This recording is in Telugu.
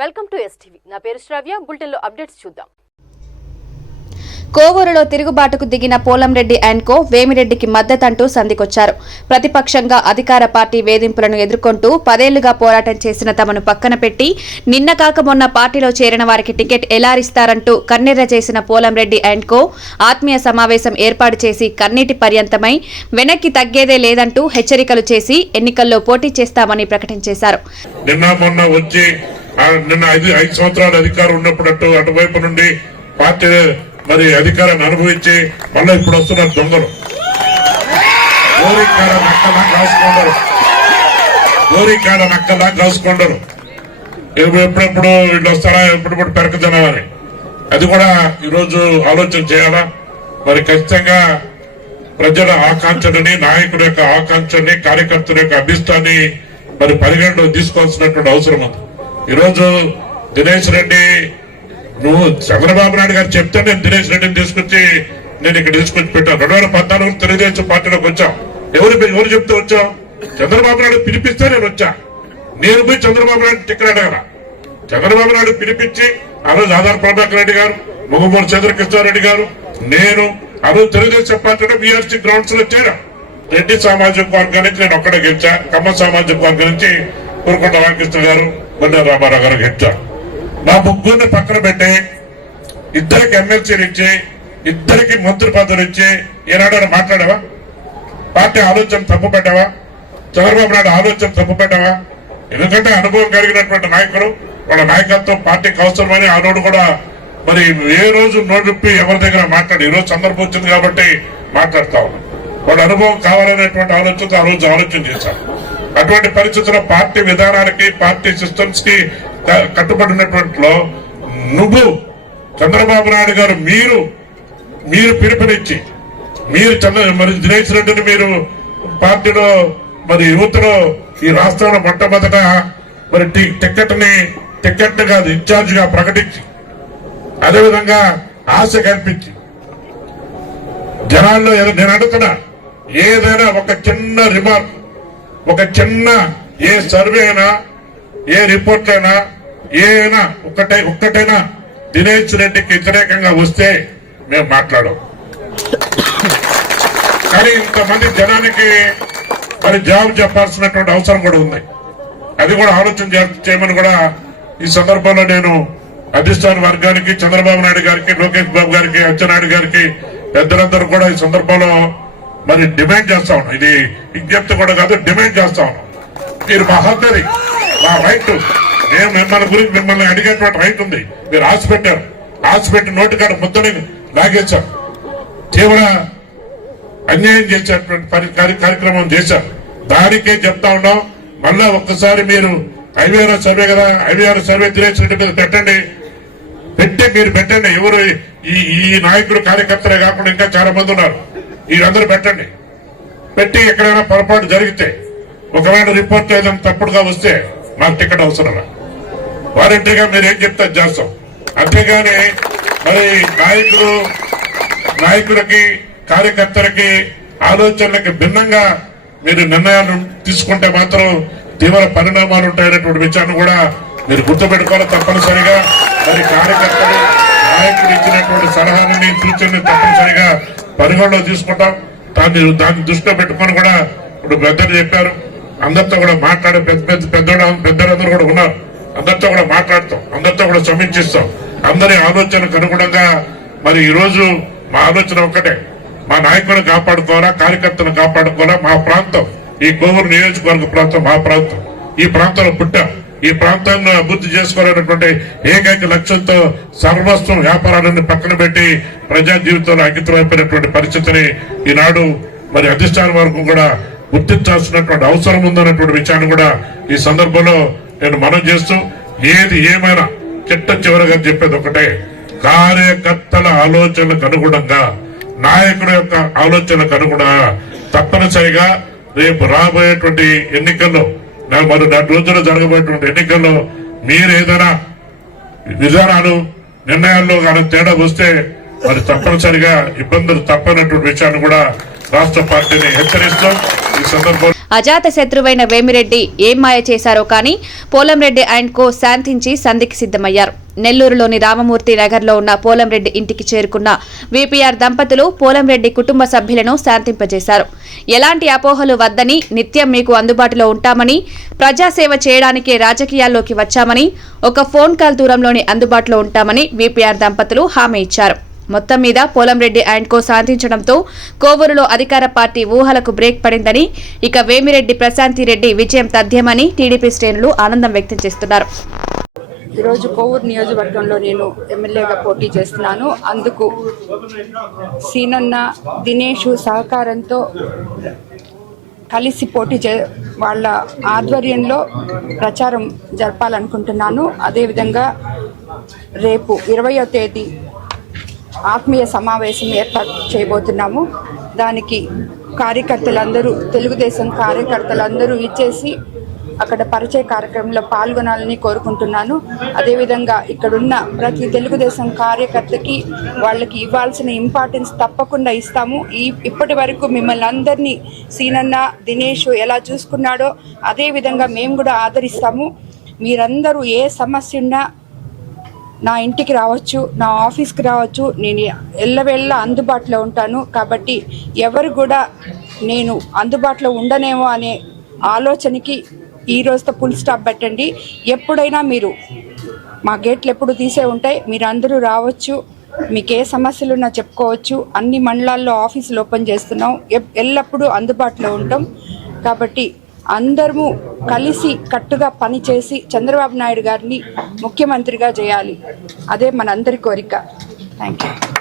వెల్కమ్ టు ఎస్టీవీ నా పేరు శ్రావ్య. బులెటిన్లో అప్డేట్స్ చూద్దాం. కోవూరులో తిరుగుబాటుకు దిగిన పోలంరెడ్డి అండ్ కో వేమిరెడ్డికి మద్దతంటూ సంధికొచ్చారు. ప్రతిపక్షంగా అధికార పార్టీ వేధింపులను ఎదుర్కొంటూ పదేళ్ళుగా పోరాటం చేసిన తమను పక్కన పెట్టి నిన్న కాక మొన్న పార్టీలో చేరిన వారికి టికెట్ ఎలారిస్తారంటూ కన్నెర్ర చేసిన పోలంరెడ్డి అండ్ కో ఆత్మీయ సమావేశం ఏర్పాటు చేసి కన్నీటి పర్యంతమై వెనక్కి తగ్గేదే లేదంటూ హెచ్చరికలు చేసి ఎన్నికల్లో పోటీ చేస్తామని ప్రకటించేశారు. నిన్న మొన్న వచ్చి ఆ నిన్న ఐదు ఐదు సంవత్సరాలు అధికారం ఉన్నప్పుడు అటు అటువైపు నుండి పార్టీ మరి అధికారాన్ని అనుభవించి మళ్ళీ ఇప్పుడు వస్తున్నారు దొంగలు. గోరికాడ నక్కలా కాసుకుంటారు గోరికాడ నక్కలా కాసుకుంటారు ఎప్పుడెప్పుడు వీళ్ళు వస్తారా ఎప్పుడెప్పుడు పెరకజనమని అది కూడా ఈరోజు ఆలోచన చేయాలా? మరి ఖచ్చితంగా ప్రజల ఆకాంక్షని నాయకుడి యొక్క ఆకాంక్షని కార్యకర్తల యొక్క అభిష్టాన్ని మరి పరిగణలో తీసుకోవాల్సినటువంటి అవసరం ఉంది. ఈరోజు దినేష్ రెడ్డి నువ్వు చంద్రబాబు నాయుడు గారు చెప్తే నేను దినేష్ రెడ్డిని తీసుకొచ్చి నేను ఇక్కడ తీసుకొచ్చి పెట్టాను రెండు వేల పద్నాలుగు తెలుగుదేశం పార్టీలోకి వచ్చాం. ఎవరు ఎవరు చెప్తూ వచ్చాం? చంద్రబాబు నాయుడు పిలిపిస్తే నేను వచ్చా. నేను పోయి చంద్రబాబు నాయుడు టిక్కెట్ అడగల. చంద్రబాబు నాయుడు పిలిపించి ఆ రోజు ఆధార్ ప్రభాకర్ రెడ్డి గారు మొగమూరు చంద్రకృష్ణారెడ్డి గారు నేను ఆ రోజు తెలుగుదేశం పార్టీలో బీఆర్సీ గ్రౌండ్స్లో చేరా. రెడ్డి సామాజిక వర్గం నుంచి నేను ఒక్కడే గెలిచా. కమ్మ సామాజిక వర్గం నుంచి కురుకొండ రామకృష్ణ గారు బండి రామారావు గారు గెలిచారు నా ముగ్గురిని పక్కన పెట్టి ఇద్దరికి ఎమ్మెల్సీలు ఇచ్చి ఇద్దరికి మంత్రి పదవులు ఇచ్చి ఏనాడైనా మాట్లాడావా? పార్టీ ఆలోచన తప్పు పెట్టావా? చంద్రబాబు నాయుడు ఆలోచన తప్పు పెట్టావా? ఎందుకంటే అనుభవం కలిగినటువంటి నాయకులు వాళ్ళ నాయకత్వం పార్టీకి అవసరమని ఆ రోజు కూడా మరి ఏ రోజు నోటిప్పి ఎవరి దగ్గర మాట్లాడి? ఈ రోజు సందర్భం వచ్చింది కాబట్టి మాట్లాడతా ఉన్నాం. వాళ్ళ అనుభవం కావాలనేటువంటి ఆలోచనతో ఆ రోజు ఆలోచన చేశారు. అటువంటి పరిస్థితుల్లో పార్టీ విధానానికి పార్టీ సిస్టమ్స్కి కట్టుబడినటువంటిలో నువ్వు చంద్రబాబు నాయుడు గారు మీరు మీరు పిలుపునిచ్చి మీరు చంద్ర మరి దినేష్ రెడ్డిని మీరు పార్టీలో మరి యువతలో ఈ రాష్ట్రంలో మొట్టమొదట మరి టి- టికెట్ని టికెట్ కాదు ఇన్ఛార్జ్గా ప్రకటించి అదేవిధంగా ఆశ కల్పించి జనాల్లో ఏదో నేను అడుగుతున్నా ఏదైనా ఒక చిన్న రిమార్క్ ఒక చిన్న ఏ సర్వేనా ఏ రిపోర్ట్ అయినా ఏమైనా ఒక్కటే ఒక్కటైనా దినేష్ రెడ్డికి వ్యతిరేకంగా వస్తే మేము మాట్లాడం కానీ ఇంతమంది జనానికి మరి జాబ్ చెప్పాల్సినటువంటి అవసరం కూడా ఉంది. అది కూడా ఆలోచన చేయమని కూడా ఈ సందర్భంలో నేను అధిష్టాన వర్గానికి చంద్రబాబు నాయుడు గారికి లోకేష్ బాబు గారికి అచ్చెన్నాయుడు గారికి పెద్దలందరూ కూడా ఈ సందర్భంలో మరి డిమాండ్ చేస్తా ఉన్నాం. ఇది విజ్ఞప్తి కూడా కాదు డిమాండ్ చేస్తా ఉన్నాం. మీరు మా మా రైట్. మేము మిమ్మల్ని గురించి మిమ్మల్ని అడిగేటువంటి రైట్ ఉంది. మీరు ఆశ పెట్టారు ఆశ పెట్టి నోటికాడ ముద్దని లాగేశారు. తీవ్ర అన్యాయం చేసేటువంటి పరి- కార్యక్రమం చేశారు. దానికే చెప్తా ఉన్నాం. మళ్ళా ఒక్కసారి మీరు ఐవీఆర్ సర్వే కదా ఐవీఆర్ సర్వే దినేష్ రెడ్డి మీద పెట్టండి. పెట్టి మీరు పెట్టండి. ఎవరు ఈ ఈ నాయకుడు కార్యకర్తలే కాకుండా ఇంకా చాలా మంది ఉన్నారు. వీరందరూ పెట్టండి. పెట్టి ఎక్కడైనా పొరపాటు జరిగితే ఒకవేళ రిపోర్ట్ ఏదైనా తప్పుడుగా వస్తే మాకు టికెట్ అవసరమా? వారంటీగా మీరు ఏం చెప్తే చేస్తాం. అంతేగాని మరి నాయకులు నాయకులకి కార్యకర్తలకి ఆలోచనలకి భిన్నంగా మీరు నిర్ణయాలు తీసుకుంటే మాత్రం తీవ్ర పరిణామాలు ఉంటాయనేటువంటి విషయాన్ని కూడా మీరు గుర్తుపెట్టుకోవాలి తప్పనిసరిగా. మరి కార్యకర్తలు నాయకులు ఇచ్చినటువంటి సలహాలని సూచనలు తప్పనిసరిగా పరిగణలో తీసుకుంటాం. దాన్ని దాన్ని దృష్టిలో పెట్టుకొని కూడా ఇప్పుడు పెద్దలు చెప్పారు. అందరితో కూడా మాట్లాడే పెద్ద పెద్ద పెద్ద పెద్దలందరూ కూడా ఉన్నారు. అందరితో కూడా మాట్లాడతాం. అందరితో కూడా సమీక్షిస్తాం. అందరి ఆలోచనకు అనుగుణంగా మరి ఈరోజు మా ఆలోచన ఒక్కటే. మా నాయకులను కాపాడుకోవాలా కార్యకర్తలను కాపాడుకోవాలా? మా ప్రాంతం ఈ కోవూరు నియోజకవర్గ ప్రాంతం మా ప్రాంతం. ఈ ప్రాంతంలో పుట్టాం. ఈ ప్రాంతాన్ని అభివృద్ధి చేసుకోవాలనేటువంటి ఏకైక లక్ష్యంతో సర్వస్వం వ్యాపారాలను పక్కన పెట్టి ప్రజా జీవితంలో అంకితమైపోయినటువంటి పరిస్థితిని ఈనాడు మరి అధిష్టాన వర్గం కూడా గుర్తించాల్సినటువంటి అవసరం ఉందన్నటువంటి విషయాన్ని కూడా ఈ సందర్భంలో నేను మనం చేస్తూ ఏది ఏమైనా చిట్ట చివరగా చెప్పేది ఒకటే కార్యకర్తల ఆలోచనలకు అనుగుణంగా నాయకుల యొక్క ఆలోచనలకు అనుగుణంగా తప్పనిసరిగా రేపు రాబోయేటువంటి ఎన్నికల్లో మరి నాలుగు రోజుల్లో జరగబోయేటువంటి ఎన్నికల్లో మీరు ఏదైనా విధానాలు నిర్ణయాల్లో కానీ తేడా వస్తే మరి తప్పనిసరిగా ఇబ్బందులు తప్పనటువంటి విషయాన్ని కూడా రాష్ట్ర పార్టీని హెచ్చరిస్తాం ఈ సందర్భంలో అజాత శత్రువైన వేమిరెడ్డి ఏం మాయ చేశారో కానీ పోలంరెడ్డి అండ్ కో శాంతించి సంధికి సిద్ధమయ్యారు. నెల్లూరులోని రామమూర్తి నగర్లో ఉన్న పోలంరెడ్డి ఇంటికి చేరుకున్న వీపీఆర్ దంపతులు పోలంరెడ్డి కుటుంబ సభ్యులను శాంతింపజేశారు. ఎలాంటి అపోహలు వద్దని నిత్యం మీకు అందుబాటులో ఉంటామని ప్రజాసేవ చేయడానికే రాజకీయాల్లోకి వచ్చామని ఒక ఫోన్ కాల్ దూరంలోని అందుబాటులో ఉంటామని వీపీఆర్ దంపతులు హామీ ఇచ్చారు. మొత్తం మీద పోలంరెడ్డి అండ్ కో సాధించడంతో కోవూరులో అధికార పార్టీ ఊహలకు బ్రేక్ పడిందని ఇక వేమిరెడ్డి ప్రశాంతిరెడ్డి విజయం తథ్యమని టీడీపీ శ్రేణులు ఆనందం వ్యక్తం చేస్తున్నారు. ఈరోజు కోవూరు నియోజకవర్గంలో నేను ఎమ్మెల్యేగా పోటీ చేస్తున్నాను. అందుకు సీనన్న దినేష్ సహకారంతో కలిసి పోటీ చే వాళ్ళ ఆధ్వర్యంలో ప్రచారం జరపాలనుకుంటున్నాను. అదేవిధంగా రేపు ఇరవయో తేదీ ఆత్మీయ సమావేశం ఏర్పాటు చేయబోతున్నాము. దానికి కార్యకర్తలందరూ తెలుగుదేశం కార్యకర్తలందరూ ఇచ్చేసి అక్కడ పరిచయ కార్యక్రమంలో పాల్గొనాలని కోరుకుంటున్నాను. అదేవిధంగా ఇక్కడున్న ప్రతి తెలుగుదేశం కార్యకర్తకి వాళ్ళకి ఇవ్వాల్సిన ఇంపార్టెన్స్ తప్పకుండా ఇస్తాము. ఈ ఇప్పటి వరకు మిమ్మల్ని అందరినీ సీనన్న దినేష్ ఎలా చూసుకున్నాడో అదేవిధంగా మేము కూడా ఆదరిస్తాము. మీరందరూ ఏ సమస్య ఉన్నా నా ఇంటికి రావచ్చు నా ఆఫీస్కి రావచ్చు నేను ఎల్లవేళ్ళ అందుబాటులో ఉంటాను. కాబట్టి ఎవరు కూడా నేను అందుబాటులో ఉండనేమో అనే ఆలోచనకి ఈ రోజుతో ఫుల్ స్టాప్ పెట్టండి. ఎప్పుడైనా మీరు మా గేట్లు ఎప్పుడు తీసే ఉంటాయి మీరు అందరూ రావచ్చు మీకు ఏ సమస్యలు ఉన్నా చెప్పుకోవచ్చు. అన్ని మండలాల్లో ఆఫీసులు ఓపెన్ చేస్తున్నాం. ఎల్లప్పుడూ అందుబాటులో ఉంటాం. కాబట్టి అందరము కలిసి కట్టుగా పనిచేసి చంద్రబాబు నాయుడు గారిని ముఖ్యమంత్రిగా చేయాలి. అదే మనందరి కోరిక. Thank you